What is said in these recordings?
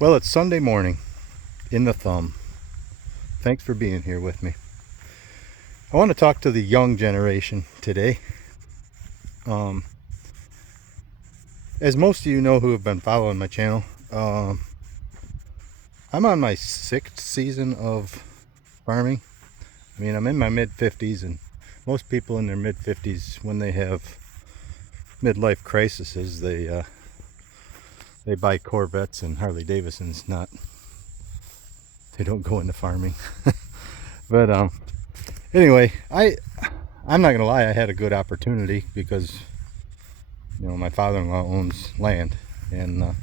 Well, it's Sunday morning in the thumb. Thanks for being here with me. I want to talk to the young generation today. As most of you know who have been following my channel, I'm on my 6th season of farming. I mean, I'm in my mid-50s, and most people in their mid-50s, when they have midlife crises, they buy Corvettes and Harley Davidsons. They don't go into farming. But anyway, I'm not gonna lie, I had a good opportunity because my father-in-law owns land, and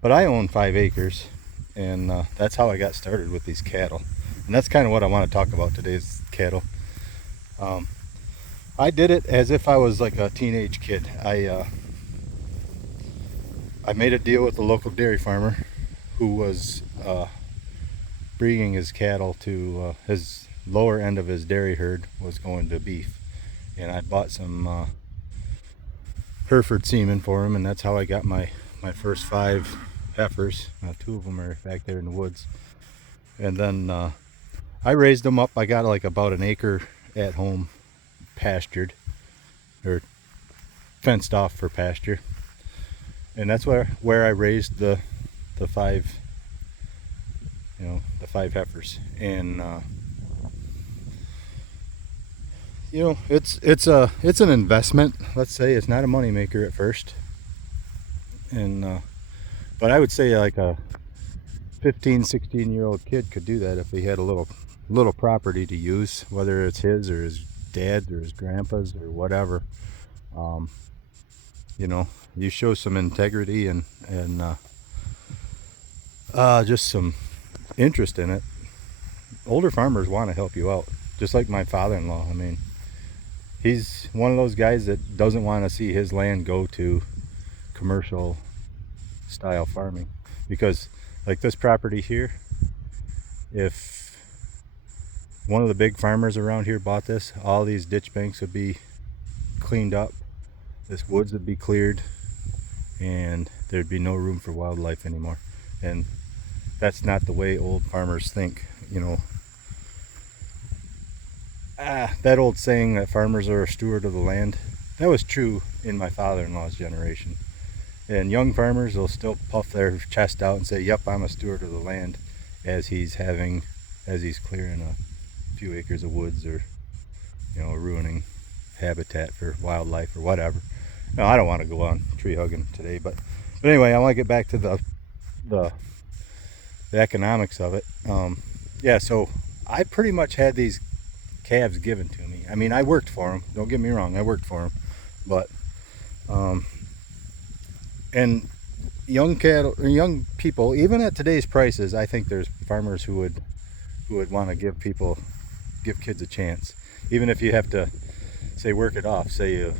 but I own 5 acres, and that's how I got started with these cattle, and that's kind of what I want to talk about today is cattle. I did it as if I was like a teenage kid. I made a deal with the local dairy farmer who was breeding his cattle to his lower end of his dairy herd was going to beef, and I bought some Hereford semen for him, and that's how I got my first 5 heifers. 2 of them are back there in the woods, and then I raised them up. I got like about an acre at home pastured, or fenced off for pasture, and that's where I raised the 5 the 5 heifers. And it's an investment. Let's say it's not a money maker at first, and but I would say like a 15-16-year-old kid could do that if he had a little property to use, whether it's his or his dad's or his grandpa's or whatever. You show some integrity and just some interest in it. Older farmers want to help you out, just like my father-in-law. I mean, he's one of those guys that doesn't want to see his land go to commercial style farming, because like this property here, if one of the big farmers around here bought this, all these ditch banks would be cleaned up, this woods would be cleared, and there'd be no room for wildlife anymore. And that's not the way old farmers think. That old saying that farmers are a steward of the land, that was true in my father-in-law's generation. And young farmers will still puff their chest out and say, yep, I'm a steward of the land, as he's clearing a few acres of woods, or ruining habitat for wildlife or whatever. No, I don't want to go on tree hugging today, but anyway, I want to get back to the economics of it. Yeah, so I pretty much had these calves given to me. I mean, I worked for them, don't get me wrong, I worked for them, but and young people, even at today's prices, I think there's farmers who would want to give kids a chance, even if you have to say work it off. Say you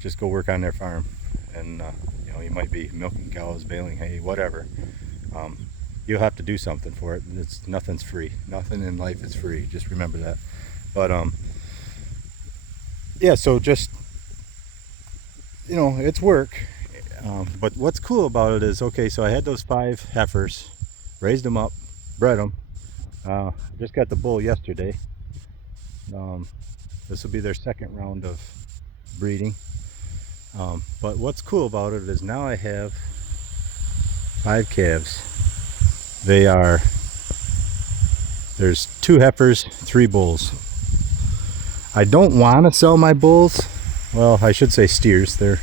just go work on their farm, and you might be milking cows, baling hay, whatever. You'll have to do something for it. Nothing's free. Nothing in life is free. Just remember that. But yeah, so just it's work. But what's cool about it is, okay, so I had those 5 heifers, raised them up, bred them. Just got the bull yesterday. This will be their 2nd round of breeding. But what's cool about it is now I have 5 calves. There's 2 heifers, 3 bulls. I don't want to sell my bulls. Well, I should say steers. They're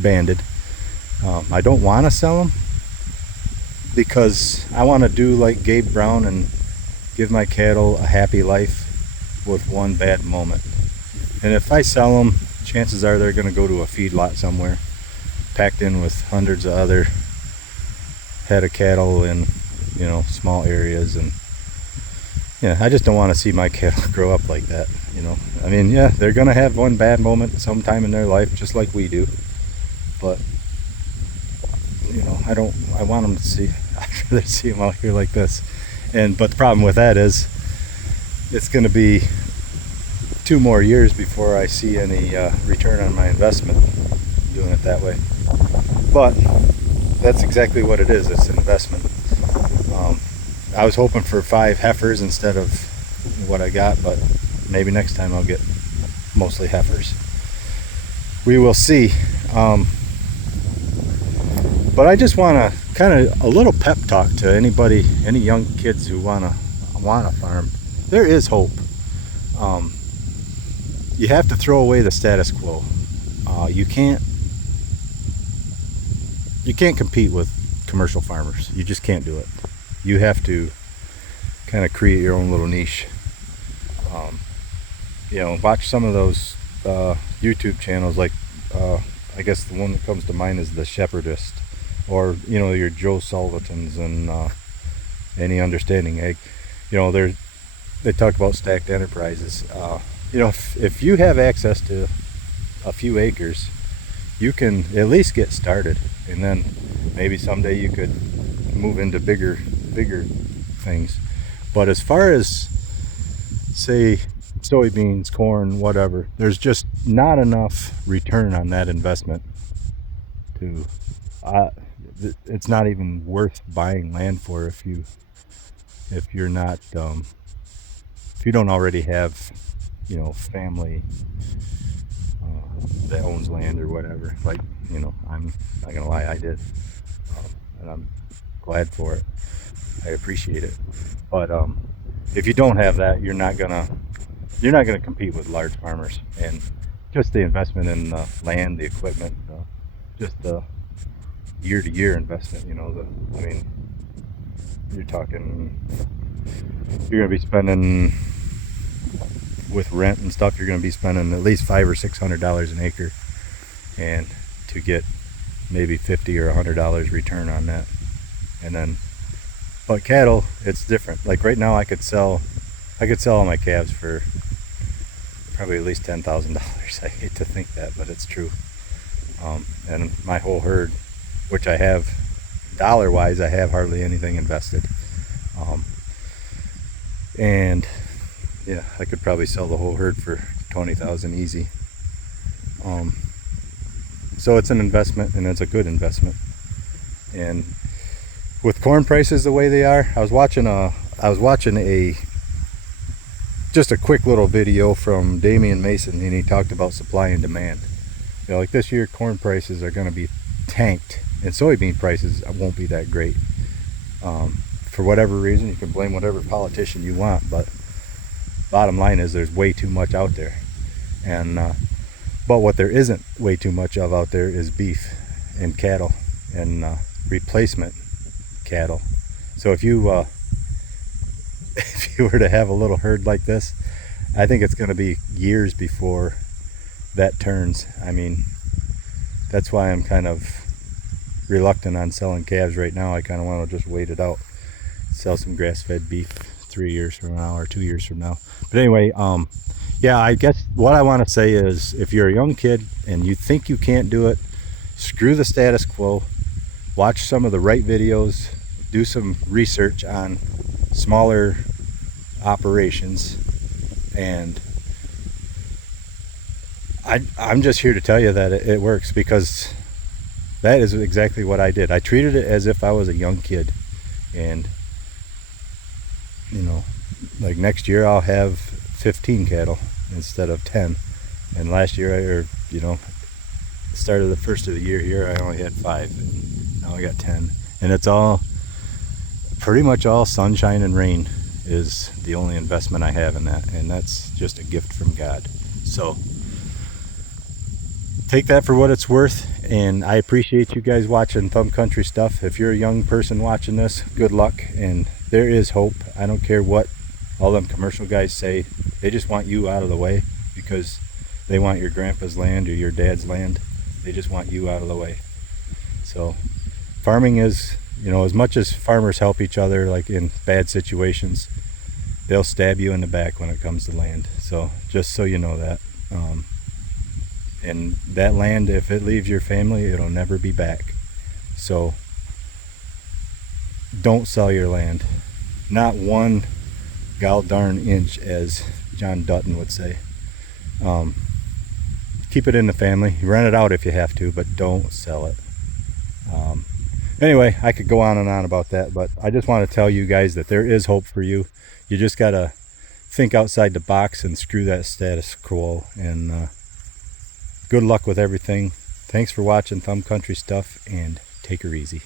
banded. I don't want to sell them because I want to do like Gabe Brown and give my cattle a happy life with one bad moment. And if I sell them, chances are they're going to go to a feedlot somewhere, packed in with hundreds of other head of cattle in small areas. And I just don't want to see my cattle grow up like that. I mean, yeah, they're going to have one bad moment sometime in their life, just like we do, but I want them to see, I'd rather see them out here like this. But the problem with that is it's going to be 2 more years before I see any return on my investment doing it that way. But that's exactly what it is. It's an investment. I was hoping for 5 heifers instead of what I got, but maybe next time I'll get mostly heifers. We will see. But I just want to kind of a little pep talk to anybody, any young kids who want to farm. There is hope. You have to throw away the status quo. You can't compete with commercial farmers. You just can't do it. You have to kind of create your own little niche. You know, watch some of those YouTube channels, like I guess the one that comes to mind is the Shepherdist, or you know, your Joe Sullivan's and Any Understanding Egg. You know, they talk about stacked enterprises. You know, if you have access to a few acres, you can at least get started, and then maybe someday you could move into bigger things. But as far as, say, soybeans, corn, whatever, there's just not enough return on that investment to it's not even worth buying land for if you're not if you don't already have, you know, family that owns land or whatever. Like, you know, I'm not gonna lie, I did, and I'm glad for it. I appreciate it. But if you don't have that, you're not gonna compete with large farmers. And just the investment in the land, the equipment, just the year-to-year investment. You know, I mean, you're gonna be spending, with rent and stuff, you're gonna be spending at least $500 or $600 an acre, and to get maybe $50 or $100 return on that. And then, but cattle, it's different. Like right now, I could sell all my calves for probably at least $10,000. I hate to think that, but it's true. And my whole herd, which I have, dollar-wise, I have hardly anything invested. And yeah, I could probably sell the whole herd for $20,000 easy. So it's an investment, and it's a good investment. And with corn prices the way they are, I was watching just a quick little video from Damian Mason, and he talked about supply and demand. You know, like this year, corn prices are going to be tanked, and soybean prices won't be that great. For whatever reason, you can blame whatever politician you want, but bottom line is there's way too much out there. And but what there isn't way too much of out there is beef and cattle and replacement cattle. So if you if you were to have a little herd like this, I think it's going to be years before that turns. I mean, that's why I'm kind of reluctant on selling calves right now. I kind of want to just wait it out, sell some grass-fed beef 3 years from now or 2 years from now. But anyway, yeah, I guess what I want to say is, if you're a young kid and you think you can't do it, screw the status quo. Watch some of the right videos, do some research on smaller operations, and I'm just here to tell you that it works, because that is exactly what I did. I treated it as if I was a young kid, and you know, like next year I'll have 15 cattle instead of 10, and last year, you know, the start of the first of the year here, I only had 5, and now I got 10, and it's all pretty much all sunshine and rain is the only investment I have in that, and that's just a gift from God. So take that for what it's worth, and I appreciate you guys watching Thumb Country Stuff. If you're a young person watching this, good luck, and there is hope. I don't care what all them commercial guys say. They just want you out of the way, because they want your grandpa's land or your dad's land. They just want you out of the way. So farming is, you know, as much as farmers help each other, like in bad situations, they'll stab you in the back when it comes to land. So just so you know that. And that land, if it leaves your family, it'll never be back. So don't sell your land. Not one gol darn inch, as John Dutton would say. Keep it in the family. Rent it out if you have to, but don't sell it. Anyway, I could go on and on about that, but I just want to tell you guys that there is hope for you. You just got to think outside the box and screw that status quo. And good luck with everything. Thanks for watching Thumb Country Stuff, and take her easy.